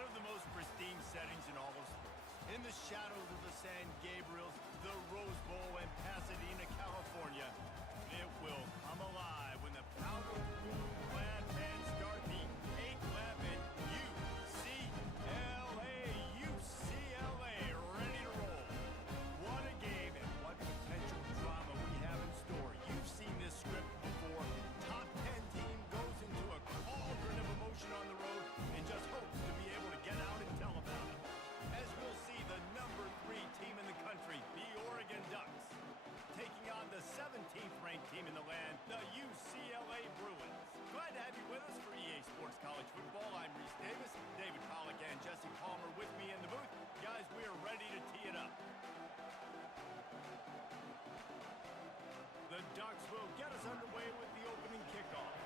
One of the most pristine settings in all of sports. In the shadows of the San Gabriels, the Rose Bowl in Pasadena, California, it will come alive when the power blue glad fans start the 8th lap at UCLA, ready to roll. What a game and what potential drama we have in store. You've seen this script before. Top 10 team goes into a cauldron of emotion on the road and just hopes to be able to get out and tell about it. As we'll see the number 3 team in the country, the Oregon Ducks, taking on the 17th ranked team in the land, the UCLA Bruins. Glad to have you with us for EA Sports College Football. I'm Reese Davis, David Pollack and Jesse Palmer with me in the booth. Guys, we are ready to tee it up. The Ducks will get us underway with the opening kickoff.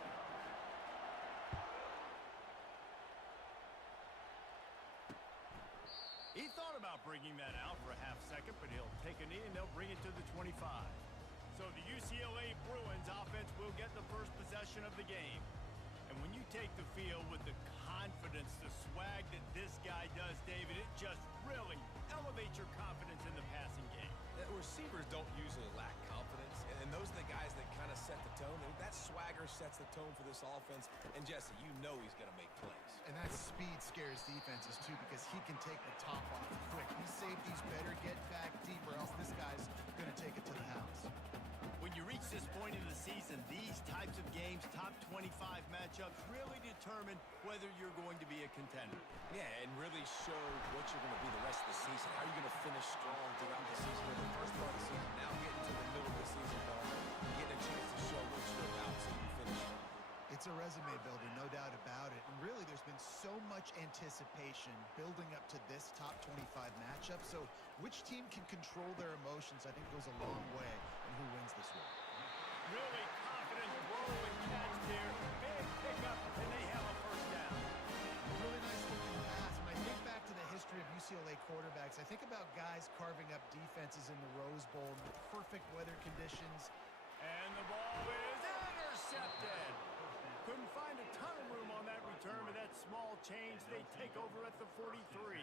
He thought about bringing that out for a half second, but he'll take a knee and they'll bring it to the 25. So the UCLA Bruins offense will get the first possession of the game. And when you take the field with the confidence, the swag that this guy does, David, it just really elevates your confidence in the passing game. The receivers don't usually lack confidence, and those are the guys that kind of set the tone. And that swagger sets the tone for this offense. And Jesse, you know he's going to make plays. And that speed scares defenses too, because he can take the top off quick. These safeties better get back deeper, else this guy's going to take it to the house. When you reach this point in the season, these types of games, top 25 matchups, really determine whether you're going to be a contender. Yeah, and really show what you're going to be the rest of the season. How are you going to finish strong throughout the season or the first part of the season? Now getting to the middle of the season, getting a chance to show what you're about so you can finish strong. It's a resume builder, no doubt about it. And really, there's been so much anticipation building up to this top 25 matchup. So which team can control their emotions, I think, goes a long way in who wins this one. Really confident throw and catch there. Big pickup, and they have a first down. Really nice looking pass. When I think back to the history of UCLA quarterbacks, I think about guys carving up defenses in the Rose Bowl in the perfect weather conditions. And the ball is intercepted. Couldn't find a ton of room on that return, but that small change, they take over at the 43.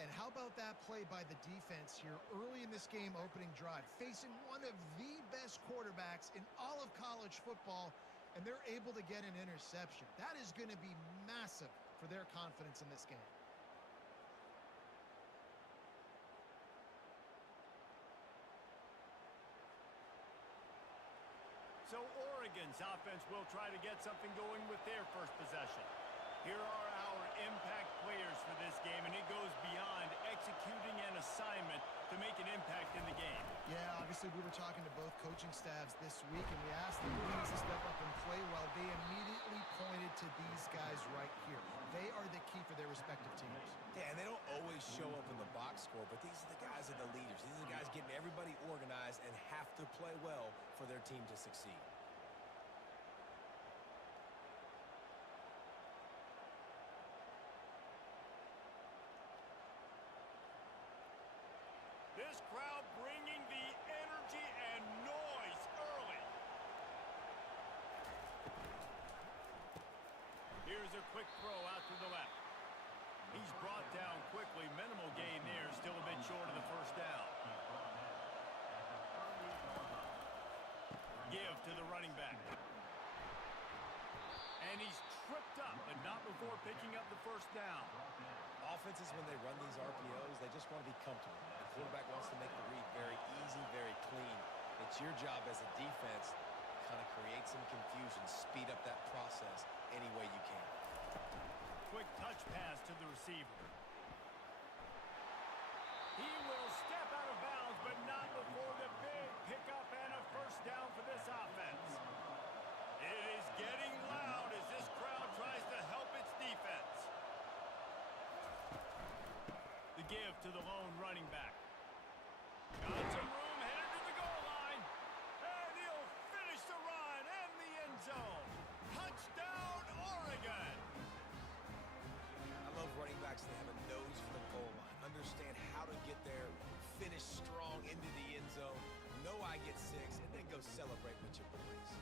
And how about that play by the defense here early in this game opening drive, facing one of the best quarterbacks in all of college football, and they're able to get an interception. That is going to be massive for their confidence in this game. So Oregon's offense will try to get something going with their first possession. Here are our impact players for this game, and it goes beyond executing an assignment to make an impact in the game. Yeah, obviously we were talking to both coaching staffs this week, and we asked them who needs to step up and play well. They immediately pointed to these guys right here. They are the key for their respective teams. Yeah, and they don't always show up in the box score, but these are the guys that are the leaders. These are the guys getting everybody organized and have to play well for their team to succeed. This crowd bringing the energy and noise early. Here's a quick throw out to the left. He's brought down quickly. Minimal gain there, still a bit short of the first down. Give to the running back. And he's tripped up, but not before picking up the first down. Offenses, when they run these RPOs, they just want to be comfortable. The quarterback wants to make the read very easy, very clean. It's your job as a defense to kind of create some confusion, speed up that process any way you can. Quick touch pass to the receiver. He will step out of bounds, but not before the big pickup and a first down for this offense. It is getting loud as this crowd tries to help its defense. The give to the lone running back. Got some room, headed to the goal line. And he'll finish the run in the end zone. Touchdown, Oregon. I love running backs that have a nose for the goal line. Understand how to get there, finish strong into the end zone, know I get 6, and then go celebrate with your boys.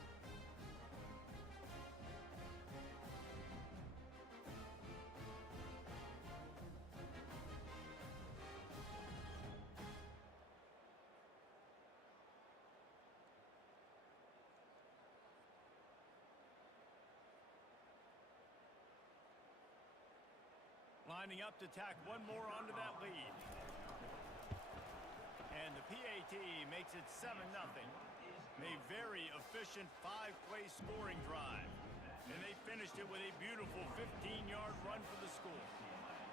lining up to tack one more onto that lead. And the PAT makes it 7-0. A very efficient 5-play scoring drive. And they finished it with a beautiful 15-yard run for the school.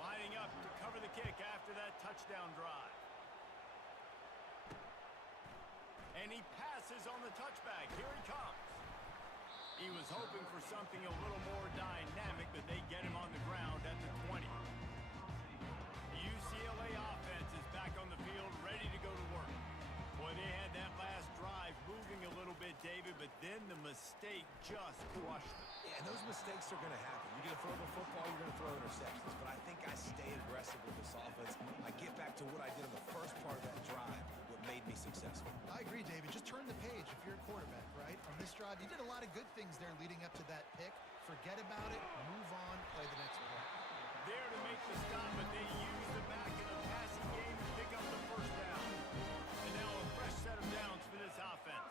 Lining up to cover the kick after that touchdown drive. And he passes on the touchback. Here he comes. He was hoping for something a little more dynamic, but they get him on the ground at the 20. The UCLA offense is back on the field, ready to go to work. Boy, they had that last drive moving a little bit, David, but then the mistake just crushed them. Yeah, and those mistakes are going to happen. You're going to throw the football, you're going to throw interceptions. But I think I stay aggressive with this offense. I get back to what I did in the first part of that drive, what made me successful. I agree, David. Just turn the page if you're a quarterback, right? On this drive, you did a lot of good things there leading up to that pick. Forget about it, move on, play the next play. There to make the stop, but they use the back in the passing game to pick up the first down. And now a fresh set of downs for this offense.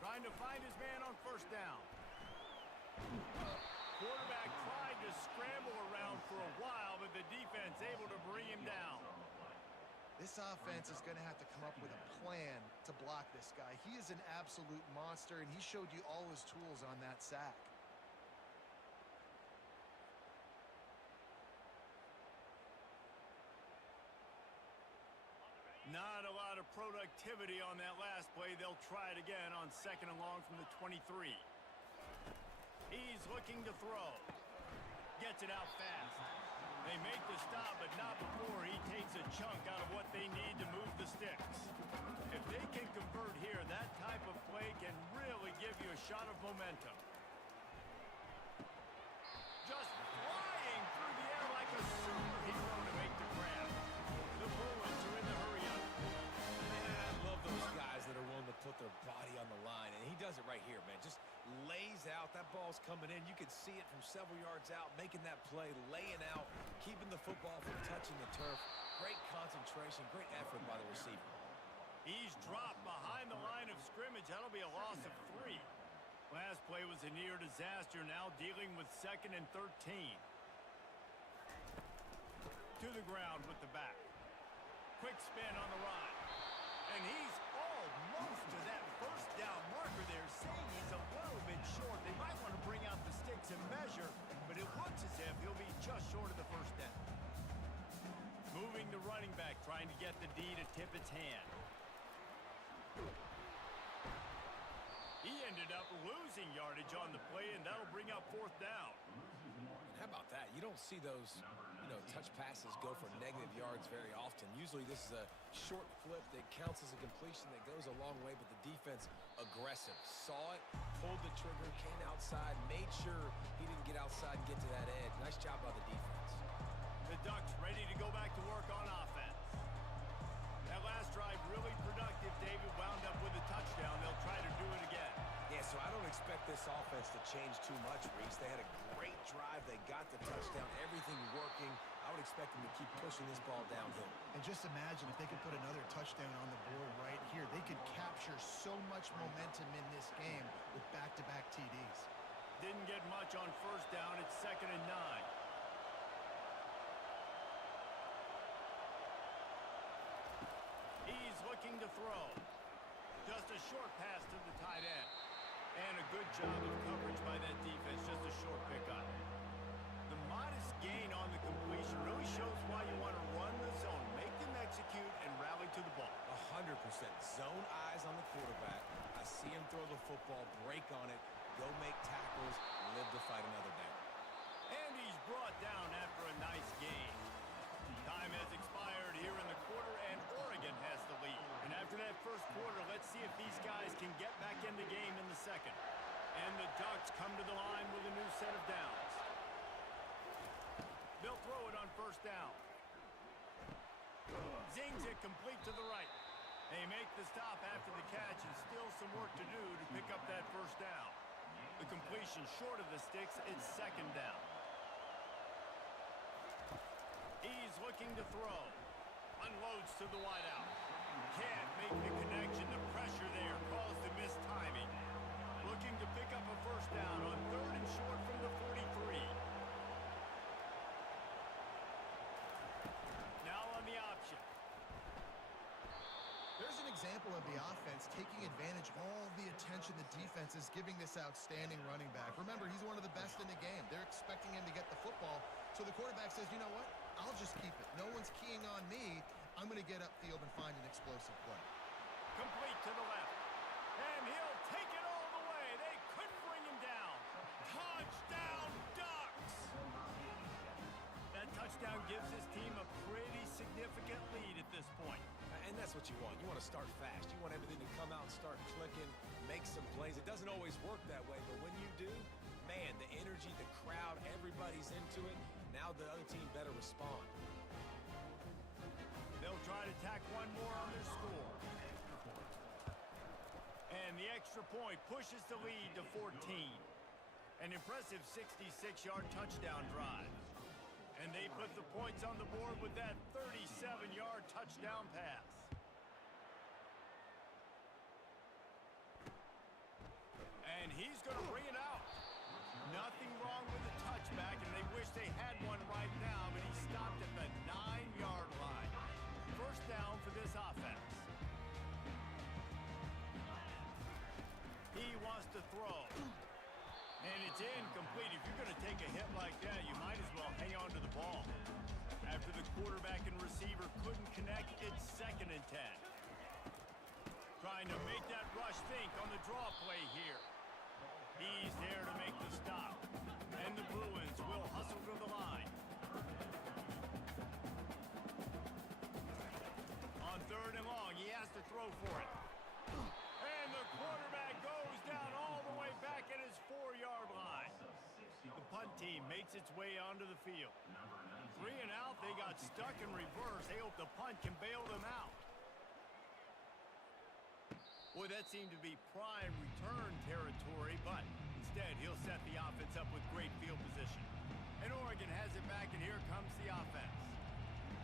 Trying to find his man on first down. Quarterback tried to scramble around for a while, but the defense able to bring him down. This offense is going to have to come up with a plan to block this guy. He is an absolute monster, and he showed you all his tools on that sack. Not a lot of productivity on that last play. They'll try it again on 2nd and long from the 23. He's looking to throw. Gets it out fast. They make the stop, but not before he takes a chunk out of what they need to move the sticks. If they can convert here, that type of play can really give you a shot of momentum. Just flying through the air like a superhero to make the grab. The Bruins are in the hurry-up. Man, I love those guys that are willing to put their body on the line, and he does it right here, man. Just lays out. That ball's coming in. You can see it from several yards out, making that play, laying out, keeping the football from touching the turf. Great concentration, great effort by the receiver. He's dropped behind the line of scrimmage. That'll be a loss of 3. Last play was a near disaster, now dealing with 2nd and 13. To the ground with the back. Quick spin on the run. And he's almost to that first down marker there, saying he's a little bit short. They might want to bring out the sticks and measure, but it looks as if he'll be just short of the first down. Moving the running back, trying to get the D to tip its hand. He ended up losing yardage on the play, and that'll bring up 4th down. How about that? You don't see those, touch passes go for negative yards very often. Usually this is a short flip that counts as a completion that goes a long way, but the defense aggressive. Saw it, pulled the trigger, came outside, made sure he didn't get outside and get to that edge. Nice job by the defense. The Ducks ready to go back to work on offense. That last drive really productive. David wound up with a touchdown. They'll try to do it again. Yeah, so I don't expect this offense to change too much, Reese. They had a great drive. They got the touchdown, everything working. I would expect them to keep pushing this ball downhill. And just imagine if they could put another touchdown on the board right here. They could capture so much momentum in this game with back-to-back TDs. Didn't get much on first down. It's 2nd and 9. He's looking to throw. Just a short pass to the tight end. And a good job of coverage by that defense. Just a short pickup. The modest gain on the completion really shows why you want to run the zone. Make them execute and rally to the ball. 100%. Zone eyes on the quarterback. I see him throw the football, break on it, go make tackles, live to fight another down. And he's brought down after a nice gain. Time has expired here in the quarter, and Oregon has the lead. And after that first quarter, let's see if these guys can get back in the game in the second. And the Ducks come to the line with a new set of downs. They'll throw it on first down. Zings it complete to the right. They make the stop after the catch, and still some work to do to pick up that first down. The completion short of the sticks, it's 2nd down. He's looking to throw. Unloads to the wideout. Can't make the connection. The pressure there caused the missed timing. Looking to pick up a first down on 3rd and short from the 43. example of the offense taking advantage of all the attention the defense is giving this outstanding running back. Remember, he's one of the best in the game. They're expecting him to get the football, so the quarterback says, you know what? I'll just keep it. No one's keying on me. I'm going to get upfield and find an explosive play. Complete to the left. And he'll take it all the way. They couldn't bring him down. Touchdown, Ducks! That touchdown gives his team a pretty significant lead at this point. And that's what you want. You want to start fast. You want everything to come out and start clicking, make some plays. It doesn't always work that way, but when you do, man, the energy, the crowd, everybody's into it. Now the other team better respond. They'll try to tack one more on their score. And the extra point pushes the lead to 14. An impressive 66-yard touchdown drive. And they put the points on the board with that 37-yard touchdown pass. And he's going to bring it out. Nothing wrong with the touchback, and they wish they had one right now, but he stopped at the 9-yard line. First down for this offense. He wants to throw. And it's incomplete. If you're going to take a hit like that, you might as well hang on to the ball. After the quarterback and receiver couldn't connect, it's 2nd and 10. Trying to make that rush think on the draw play here. He's there to make the stop. And the Bruins will hustle to the line. On 3rd and long, he has to throw for it. And the quarterback goes down all the way back at his 4-yard line. The punt team makes its way onto the field. 3 and out, they got stuck in reverse. They hope the punt can bail them out. Boy, that seemed to be prime return territory, but instead he'll set the offense up with great field position. And Oregon has it back, and here comes the offense.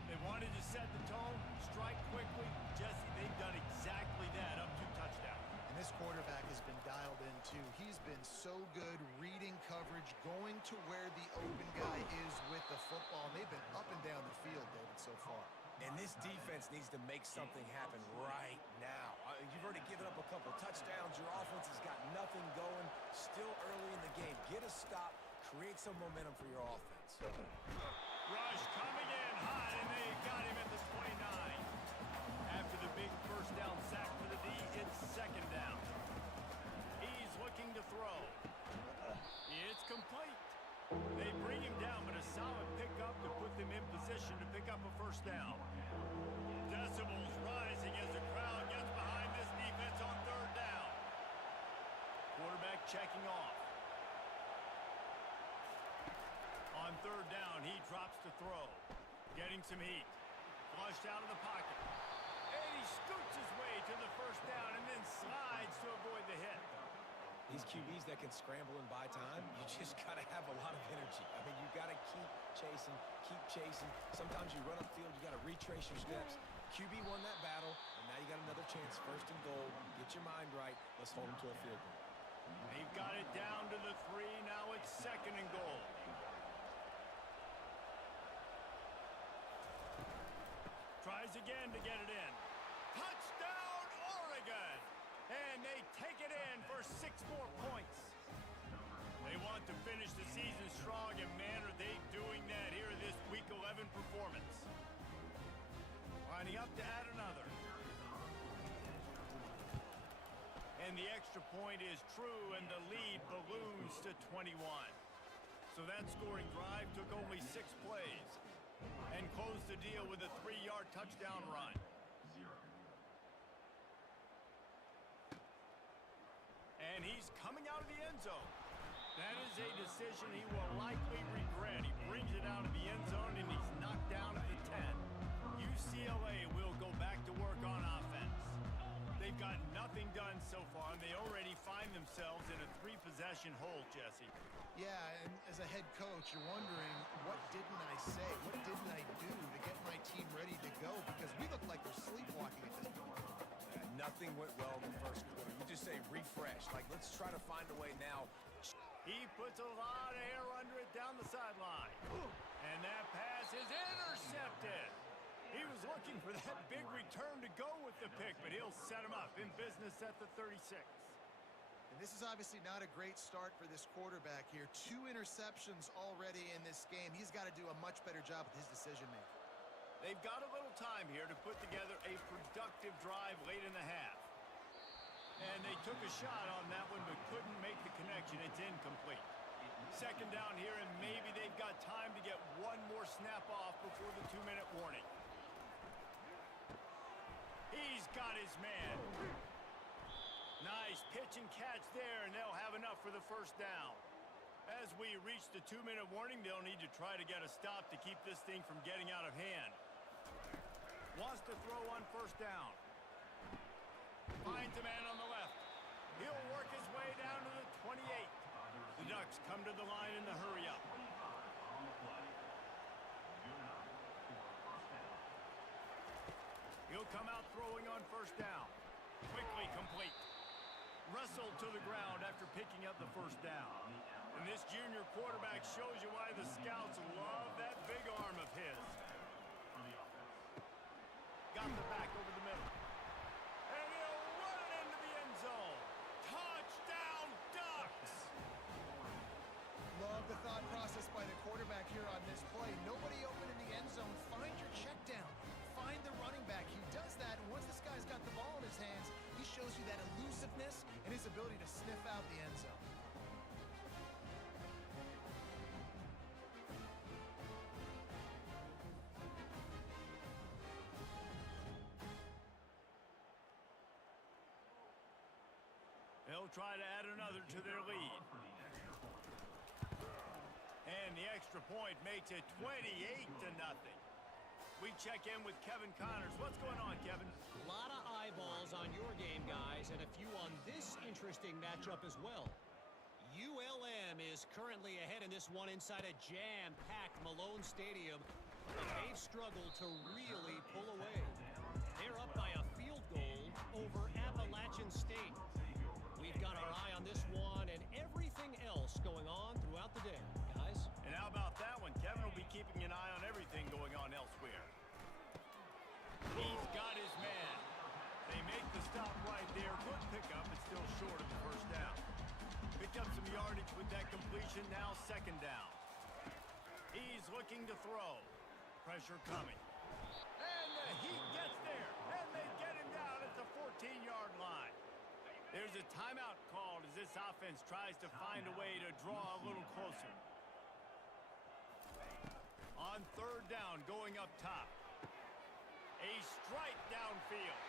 They wanted to set the tone, strike quickly. Jesse, they've done exactly that up to touchdown. And this quarterback has been dialed in, too. He's been so good reading coverage, going to where the open guy is with the football. They've been up and down the field, David, so far. And this defense needs to make something happen right now. You've already given up a couple touchdowns. Your offense has got nothing going. Still early in the game. Get a stop. Create some momentum for your offense. Rush coming in hot, and they got him at the 29. After the big first down sack for the D, it's 2nd down. He's looking to throw. It's complete. They bring him down, but a solid pickup to put them in position to pick up a first down. Decibels rising as the crowd gets behind this defense on 3rd down. Quarterback checking off. On 3rd down, he drops to throw. Getting some heat. Flushed out of the pocket. And he scoots his way to the first down and then slides to avoid the hit. These QBs that can scramble and buy time, you just got to have a lot of energy. I mean, you got to keep chasing. Sometimes you run upfield, you got to retrace your steps. QB won that battle, and now you got another chance. 1st and goal. Get your mind right. Let's hold them to a field goal. They've got it down to the 3. Now it's 2nd and goal. Tries again to get it in. Touchdown, Oregon! And they take it in for 6 more points. They want to finish the season strong, and man, are they doing that here in this Week 11 performance. Lining up to add another. And the extra point is true, and the lead balloons to 21. So that scoring drive took only 6 plays and closed the deal with a 3-yard touchdown run. And he's coming out of the end zone. That is a decision he will likely regret. He brings it out of the end zone, and he's knocked down at the 10. UCLA will go back to work on offense. They've got nothing done so far, and they already find themselves in a 3-possession hole, Jesse. Yeah, and as a head coach, you're wondering, what didn't I say? What didn't I do to get my team ready to go? Because we look like we're sleepwalking at this point. Nothing went well in the 1st quarter. You just say refresh. Like, let's try to find a way now. He puts a lot of air under it down the sideline. And that pass is intercepted. He was looking for that big return to go with the pick, but he'll set him up in business at the 36. And this is obviously not a great start for this quarterback here. 2 interceptions already in this game. He's got to do a much better job with his decision-making. They've got a little time here to put together a productive drive late in the half. And they took a shot on that one, but couldn't make the connection. It's incomplete. Second down here, and maybe they've got time to get one more snap off before the 2-minute warning. He's got his man. Nice pitch and catch there, and they'll have enough for the first down. As we reach the 2-minute warning, they'll need to try to get a stop to keep this thing from getting out of hand. Wants to throw on first down. Finds a man on the left. He'll work his way down to the 28. The Ducks come to the line in the hurry-up. He'll come out throwing on first down. Quickly complete. Wrestled to the ground after picking up the first down. And this junior quarterback shows you why the scouts love that big arm of his. Got the back over the middle. And he'll run it into the end zone. Touchdown, Ducks! Love the thought process by the quarterback here on this play. Nobody open in the end zone. Find your check down. Find the running back. He does that, and once this guy's got the ball in his hands, he shows you that elusiveness and his ability to sniff out the end zone. They'll try to add another to their lead. And the extra point makes it 28-0. We check in with Kevin Connors. What's going on, Kevin? A lot of eyeballs on your game, guys, and a few on this interesting matchup as well. ULM is currently ahead in this one inside a jam-packed Malone Stadium, but they've struggled to really pull away. They're up by a field goal over Appalachian State. We've got our eye on this one and everything else going on throughout the day, guys. And how about that one? Kevin will be keeping an eye on everything going on elsewhere. He's got his man. They make the stop right there. Good pickup, but still short of the first down. Picked up some yardage with that completion. Now second down. He's looking to throw. Pressure coming. And he gets there. And they get him down at the 14-yard line. There's a timeout called as this offense tries to find a way to draw a little closer. On third down, going up top. A strike downfield.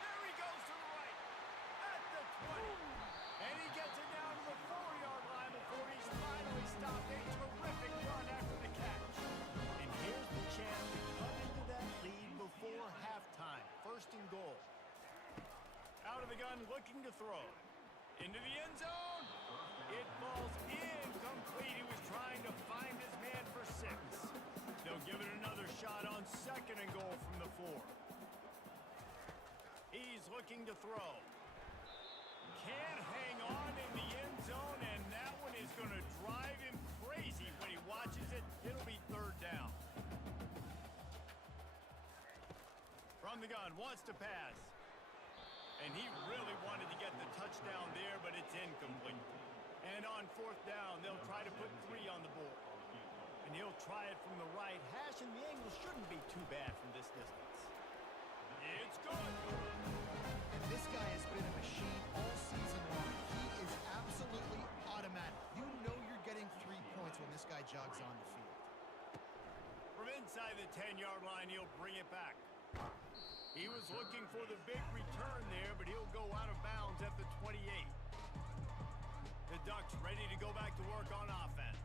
There he goes to the right. At the 20. And he gets it down to the 4-yard line before he's finally stopped. A terrific run after the catch. And here's the chance to cut into that lead before halftime. First and goal. Out of the gun, looking to throw. Into the end zone. It falls incomplete. He was trying to find his man for 6. They'll give it another shot on second and goal from the 4. He's looking to throw. Can't hang on in the end zone, and that one is going to drive him crazy when he watches it. It'll be third down. From the gun, wants to pass. And he really wanted to get the touchdown there, but it's incomplete. And on fourth down, they'll try to put 3 on the board. And he'll try it from the right hash, and the angle shouldn't be too bad from this distance. It's good. And this guy has been a machine all season long. He is absolutely automatic. You know you're getting 3 points when this guy jogs on the field. From inside the 10-yard line, he'll bring it back. He was looking for the big return there, but he'll go out of bounds at the 28. The Ducks ready to go back to work on offense.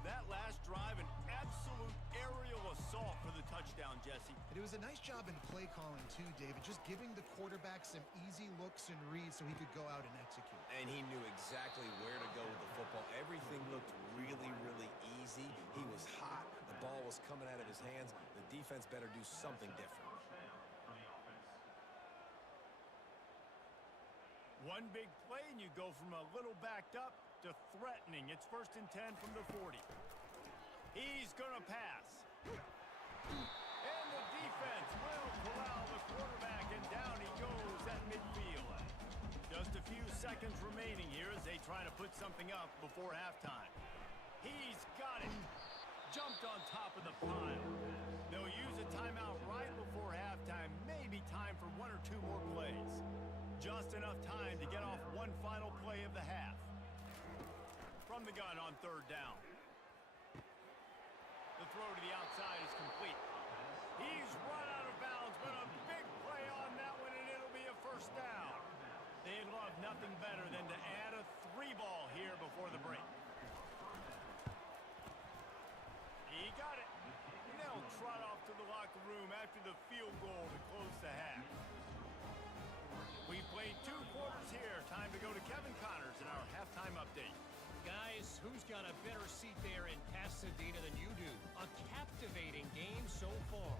That last drive, an absolute aerial assault for the touchdown, Jesse. And it was a nice job in play calling too, David, just giving the quarterback some easy looks and reads so he could go out and execute. And he knew exactly where to go with the football. Everything looked really, really easy. He was hot. The ball was coming out of his hands. The defense better do something different. One big play, and you go from a little backed up to threatening. It's first and 10 from the 40. He's going to pass. And the defense something up before halftime. He's got it. Jumped on top of the pile. They'll use a timeout right before halftime. Maybe time for one or two more plays. Just enough time to get off one final play of the half. From the gun on third down. The throw to the outside is complete. He's run out of bounds, but a big play on that one, and it'll be a first down. They'd love nothing better than to add a 3-ball here before the break. He got it. And they'll trot off to the locker room after the field goal to close the half. We've played 2 quarters here. Time to go to Kevin Connors in our halftime update. Guys, who's got a better seat there in Pasadena than you do? A captivating game so far.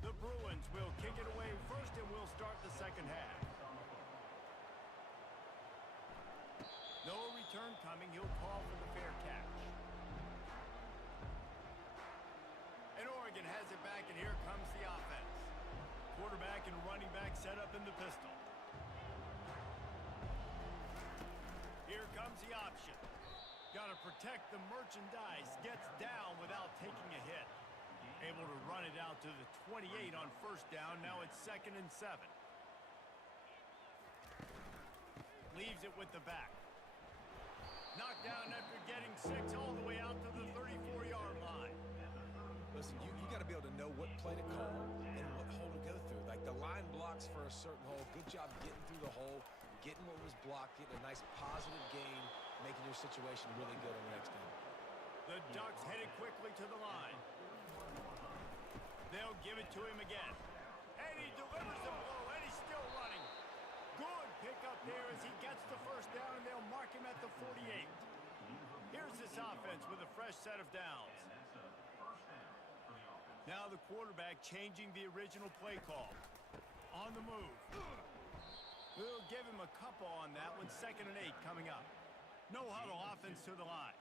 The Bruins will kick it away first, and we'll start the second half. No return coming. He'll call for the fair catch. And Oregon has it back, and here comes the offense. Quarterback and running back set up in the pistol. Here comes the option. Got to protect the merchandise. Gets down without taking a hit. Able to run it out to the 28 on first down. Now it's 2nd and 7. Leaves it with the back. Knocked down after getting 6 all the way out to the 34-yard line. Listen, you got to be able to know what play to call and what hole to go through. Like the line blocks for a certain hole. Good job getting through the hole, getting what was blocked, getting a nice positive gain, making your situation really good on the next down. The Ducks headed quickly to the line. They'll give it to him again. And he delivers the blow, and he's still running. Good pickup there as he gets the first down, and they'll mark him at the 48. Here's this offense with a fresh set of downs. Now the quarterback changing the original play call. On the move. We'll give him a couple on that one. 2nd and 8 coming up. No huddle offense to the line.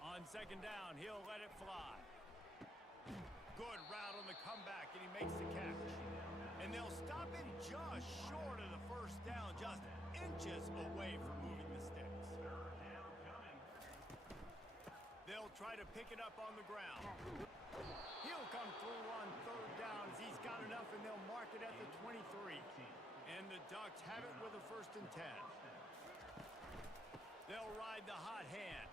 On 2nd down, he'll let it fly. Good route on the comeback, and he makes the catch. And they'll stop him just short of the first down, just inches away from moving the sticks. They'll try to pick it up on the ground. He'll come through on 3rd down as he's got enough, and they'll mark it at the 23. And the Ducks have it with a 1st and 10. They'll ride the hot hand.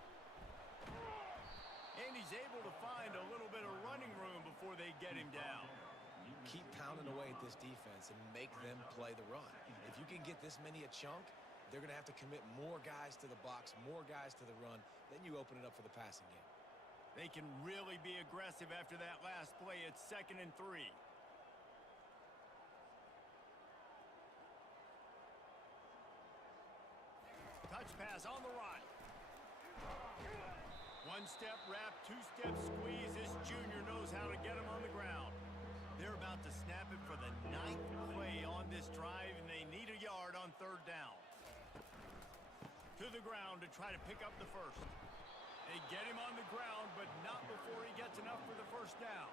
And he's able to find a little bit of running room before they get him down. Keep pounding away at this defense and make them play the run. If you can get this many a chunk, they're going to have to commit more guys to the box, more guys to the run. Then you open it up for the passing game. They can really be aggressive after that last play. It's 2nd and 3. Touch pass on the run. 1-step wrap, 2-step squeeze. This junior knows how to get him on the ground. They're about to snap it for the 9th play on this drive, and they need a yard on 3rd down. To the ground to try to pick up the first. They get him on the ground, but not before he gets enough for the first down.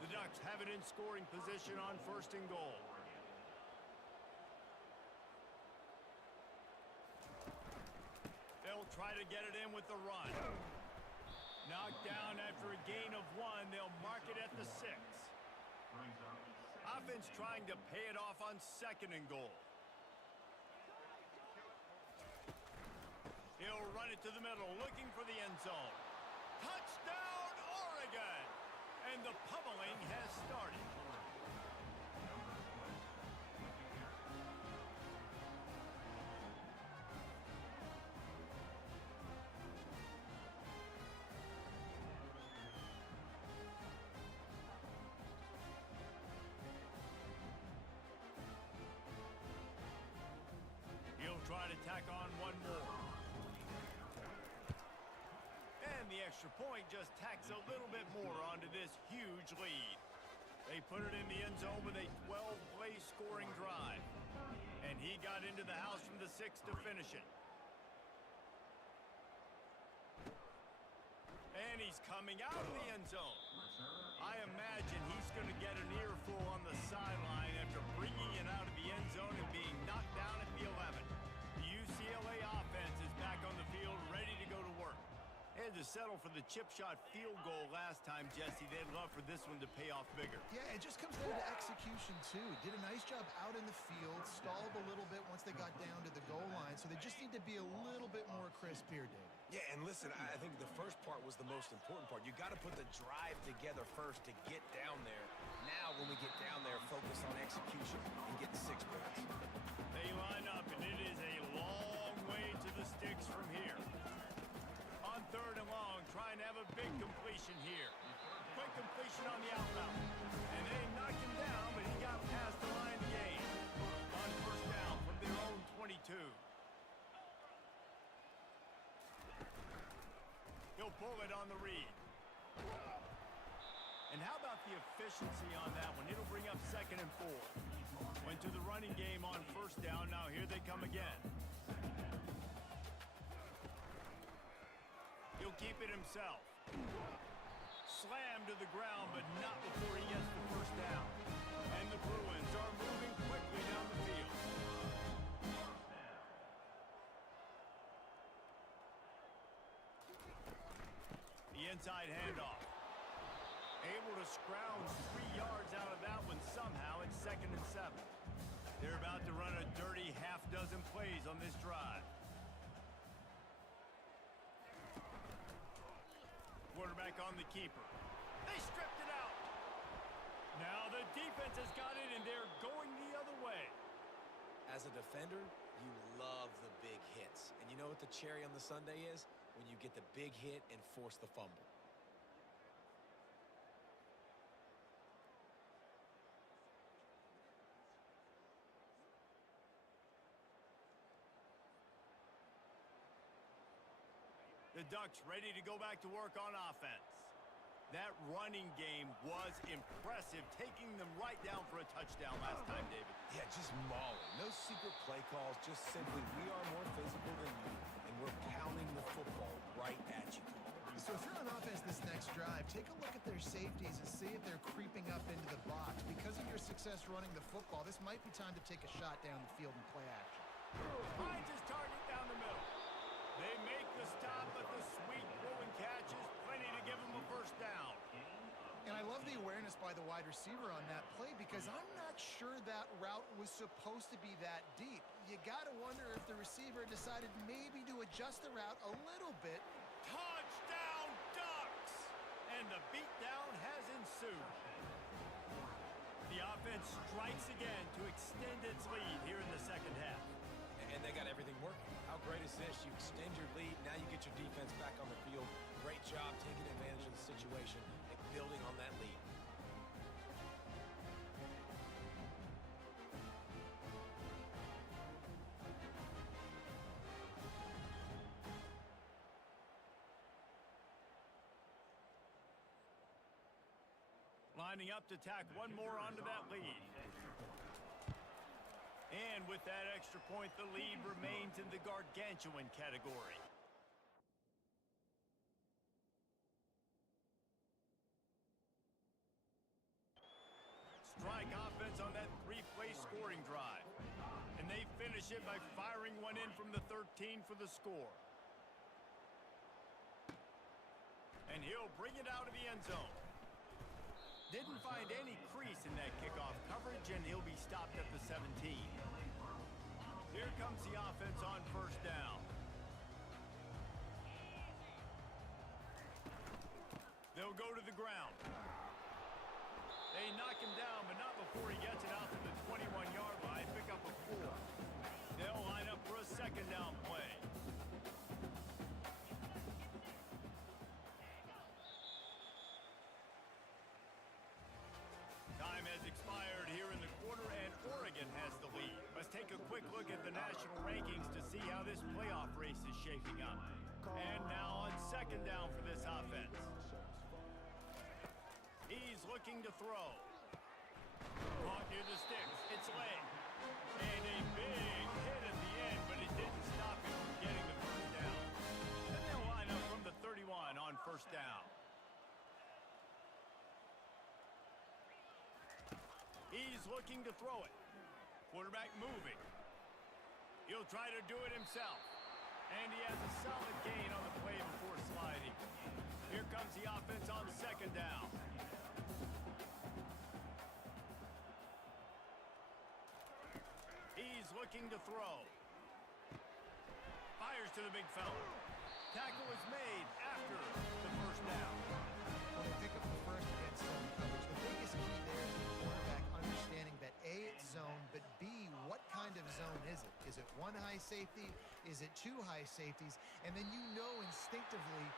The Ducks have it in scoring position on 1st and goal. They'll try to get it in with the run. Knocked down after a gain of 1. They'll mark it at the 6. Offense trying to pay it off on 2nd and goal. He'll run it to the middle, looking for the end zone. Touchdown, Oregon! And the pummeling has started. He'll try to tack on one more. And the extra point just tacks a little bit more onto this huge lead. They put it in the end zone with a 12-play scoring drive. And he got into the house from the 6 to finish it. And he's coming out of the end zone. I imagine he's going to get an earful on the sideline after bringing it out of the end zone and being knocked down at the 11. The UCLA offense is back on the field, ready to go to work. They had to settle for the chip shot field goal last time, Jesse. They'd love for this one to pay off bigger. Yeah, it just comes down to execution, too. Did a nice job out in the field, stalled a little bit once they got down to the goal line, so they just need to be a little bit more crisp here, Dave. Yeah, and listen, I think the first part was the most important part. You got to put the drive together first to get down there. Now, when we get down there, focus on execution and getting 6 points. They line up, and it is a long way to the sticks from here. On 3rd and long, trying to have a big completion here. Quick completion on the outbound. And they knocked him down, but he got past the line of game. On 1st down from their own 22. He'll pull it on the read. And how about the efficiency on that one? It'll bring up 2nd and 4. Went to the running game on 1st down. Now here they come again. He'll keep it himself. Slam to the ground, but not before he gets the 1st down. And the Bruins are moving quickly down the field. The inside handoff. Able to scrounge 3 yards out of that one somehow. It's 2nd and 7. They're about to run a dirty half-dozen plays on this drive. Quarterback on the keeper. They stripped it out. Now the defense has got it, and they're going the other way. As a defender, you love the big hits. And you know what the cherry on the sundae is? When you get the big hit and force the fumble. The Ducks ready to go back to work on offense. That running game was impressive, taking them right down for a touchdown last time, David. Yeah, just mauling. No secret play calls, just simply we are more physical than you, and we're pounding the football right at you. So if you're on offense this next drive, take a look at their safeties and see if they're creeping up into the box. Because of your success running the football, this might be time to take a shot down the field and play action. Finds his target down the middle. They make the stop, but the sweet throw and catch is plenty to give them a 1st down. And I love the awareness by the wide receiver on that play because I'm not sure that route was supposed to be that deep. You got to wonder if the receiver decided maybe to adjust the route a little bit. Touchdown, Ducks! And the beatdown has ensued. The offense strikes again to extend its lead here in the 2nd half. And they got everything working. How great is this? You extend your lead, now you get your defense back on the field. Great job taking advantage of the situation and building on that lead. Lining up to tack one more onto that lead. And with that extra point, the lead remains in the gargantuan category. Strike offense on that 3-play scoring drive. And they finish it by firing one in from the 13 for the score. And he'll bring it out of the end zone. Didn't find any crease in that kickoff coverage, and he'll be stopped at the 17. Here comes the offense on 1st down. They'll go to the ground. They knock him down, but not before he gets it out to the 21-yard line. Pick up a 4. They'll line up for a 2nd down play. Time has expired here in the quarter, and Oregon has the lead. Let's take a quick look at the national rankings to see how this playoff race is shaping up. And now on 2nd down for this offense. He's looking to throw. Caught near the sticks. It's late. And a big hit at the end, but it didn't stop him from getting the 1st down. And they'll line up from the 31 on 1st down. He's looking to throw it. Quarterback moving. He'll try to do it himself. And he has a solid gain on the play before sliding. Here comes the offense on second down. He's looking to throw. Fires to the big fella. Tackle was made after the first down. When they pick up the first against zone coverage, the biggest key there is the quarterback understanding that A, it's zone, but B, what kind of zone is it? Is it one high safety? Is it two high safeties? And then you know instinctively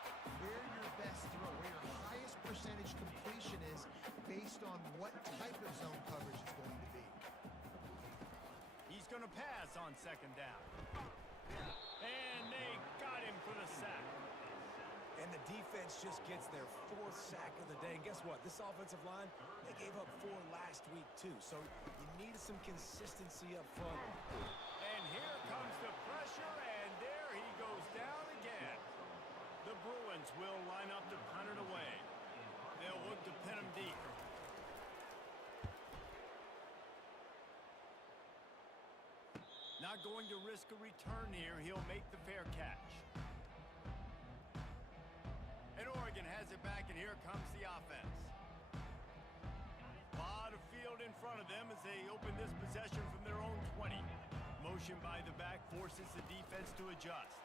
where your best throw, where your highest percentage completion is based on what type of zone coverage it's going to be. He's going to pass on second down. And they got him for the sack. And the defense just gets their 4th sack of the day. And guess what? This offensive line, they gave up 4 last week too. So you need some consistency up front. And here comes the pressure, and there he goes down again. The Bruins will line up to punt it away. They'll look to pin him deep. Not going to risk a return here. He'll make the fair catch. And Oregon has it back, and here comes the offense. Lot of field in front of them as they open this possession from their own 20. Motion by the back forces the defense to adjust.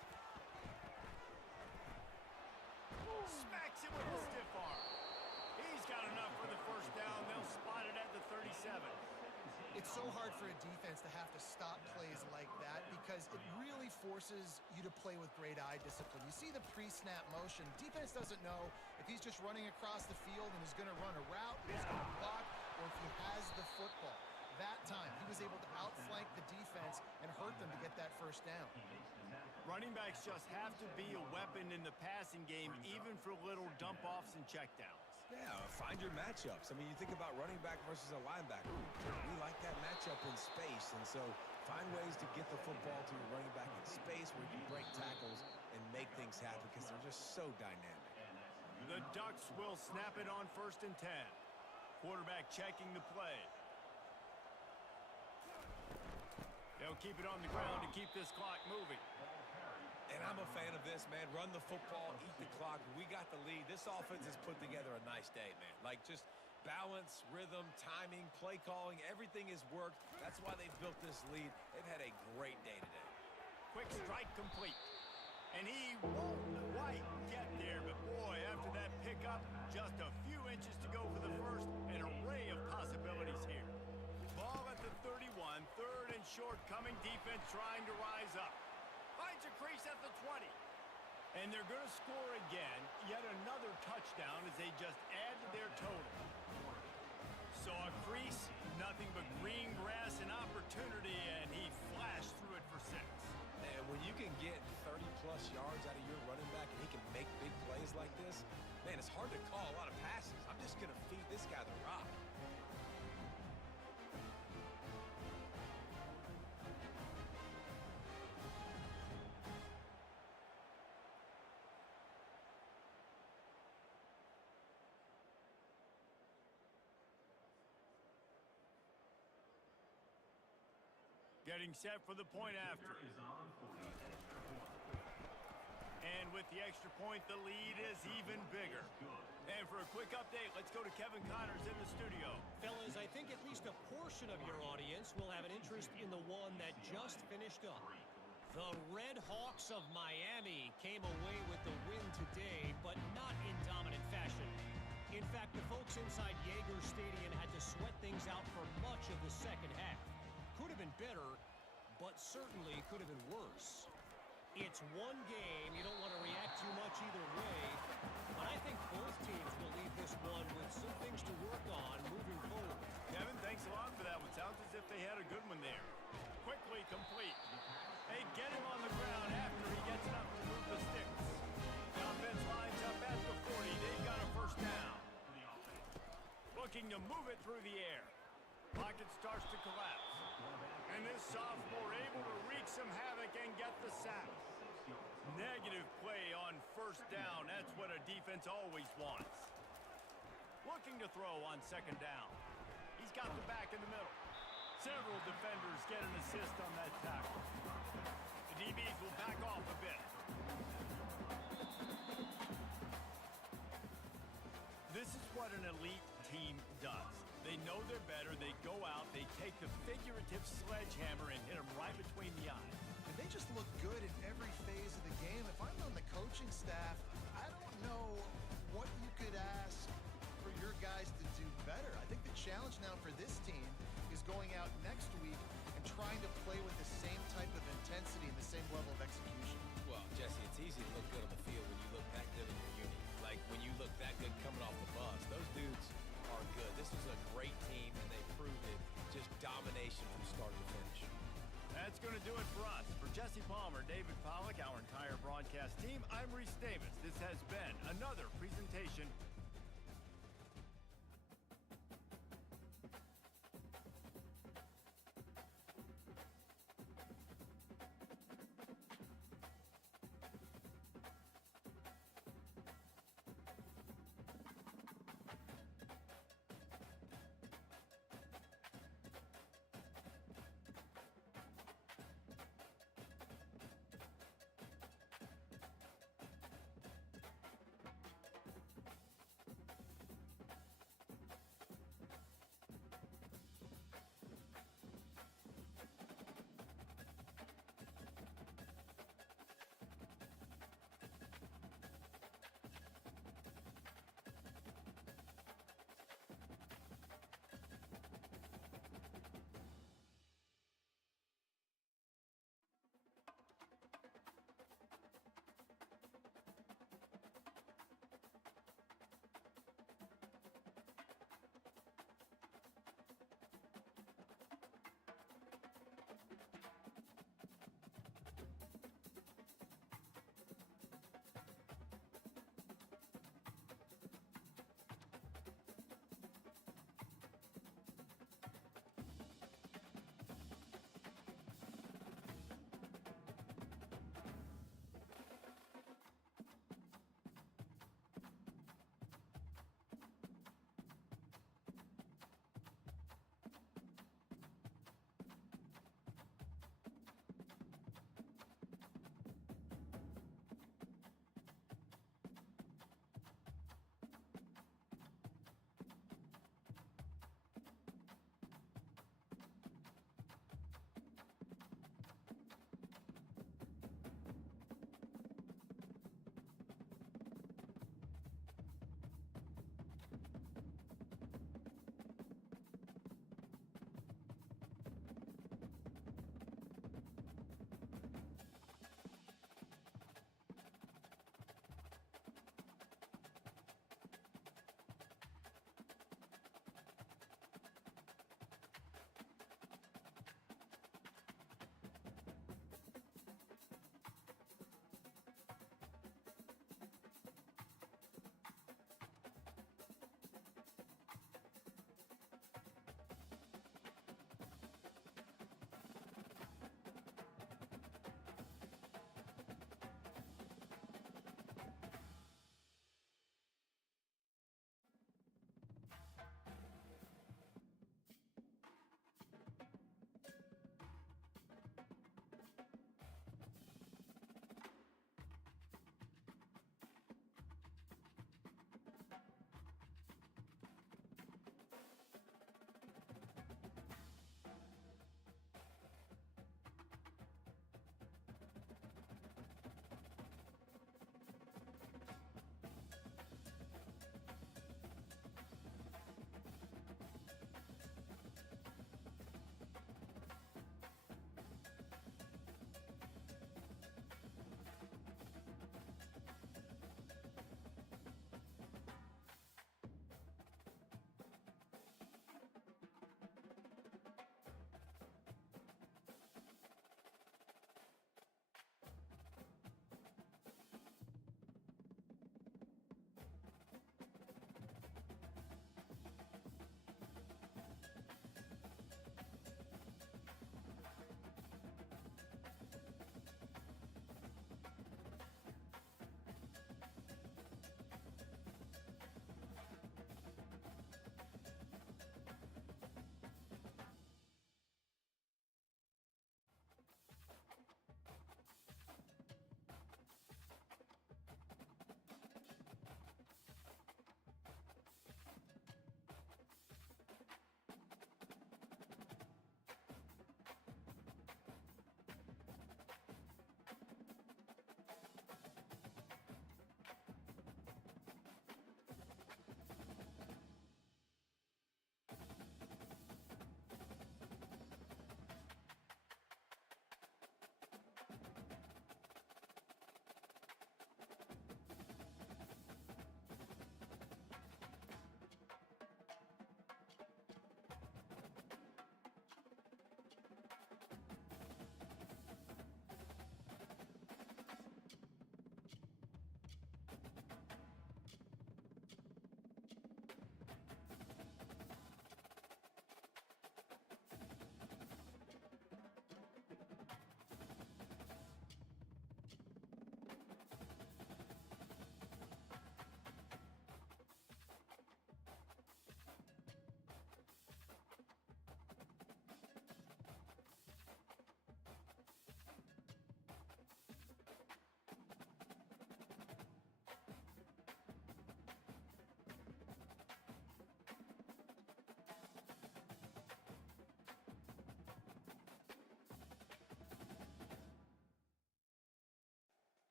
Smacks it with a stiff arm. He's got enough for the first down. They'll spot it at the 37. It's so hard for a defense to have to stop plays like that because it really forces you to play with great eye discipline. You see the pre-snap motion. Defense doesn't know if he's just running across the field and is going to run a route, or he's going to block, or if he has the football. That time, he was able to outflank the defense and hurt them to get that first down. Running backs just have to be a weapon in the passing game, even for little dump-offs and checkdowns. Yeah, find your matchups. I mean, you think about running back versus a linebacker. We like that matchup in space, and so find ways to get the football to your running back in space where you can break tackles and make things happen because they're just so dynamic. The Ducks will snap it on 1st and 10. Quarterback checking the play. They'll keep it on the ground to keep this clock moving. And I'm a fan of this, man. Run the football, eat the clock. We got the lead. This offense has put together a nice day, man. Like just balance, rhythm, timing, play calling, everything has worked. That's why they've built this lead. They've had a great day today. Quick strike complete. And he won't quite get there, but boy, after that pickup, just a few inches to go for the first. An array of possibilities here. Ball at the 31, 3rd and short coming. Defense trying to rise up. Finds a crease at the 20. And they're going to score again. Yet another touchdown as they just add to their total. So a crease, nothing but green grass and opportunity, and he flashed through it for 6. And when you can get 30-plus yards out of your running back and he can make big plays like this, man, it's hard to call a lot of passes. I'm just going to feed this guy the rock. Getting set for the point after. And with the extra point, the lead is even bigger. And for a quick update, let's go to Kevin Connors in the studio. Fellas, I think at least a portion of your audience will have an interest in the one that just finished up. The Red Hawks of Miami came away with the win today, but not in dominant fashion. In fact, the folks inside Yager Stadium had to sweat things out for much of the second half. Could have been better, but certainly could have been worse. It's one game. You don't want to react too much either way, but I think both teams will leave this one with some things to work on moving forward. Kevin, thanks a lot for that one. Sounds as if they had a good one there. Quickly complete. They get him on the ground after he gets enough to move the sticks. The offense lines up at the 40. They've got a first down. Looking to move it through the air. Pocket starts to collapse. And this sophomore able to wreak some havoc and get the sack. Negative play on first down. That's what a defense always wants. Looking to throw on second down. He's got the back in the middle. Several defenders get an assist on that tackle. The DBs will back off a bit. This is what an elite team does. They know they're better. They go out. They take the figurative sledgehammer and hit them right between the eyes. And they just look good in every phase of the game. If I'm on the coaching staff, I don't know what you could ask for your guys to do better. I think the challenge now for this team is going out next week and trying to play with the same type of intensity and the same level of execution. Well, Jesse, it's easy to look good on the field when you look that good in your uni. Like when you look that good coming off the bus. Those dudes are good. This is a great team, and they proved it. Just domination from start to finish. That's going to do it for us. For Jesse Palmer, David Pollack, our entire broadcast team, I'm Reese Davis. This has been another presentation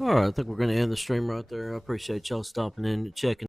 All right, I think we're going to end the stream right there. I appreciate y'all stopping in, checking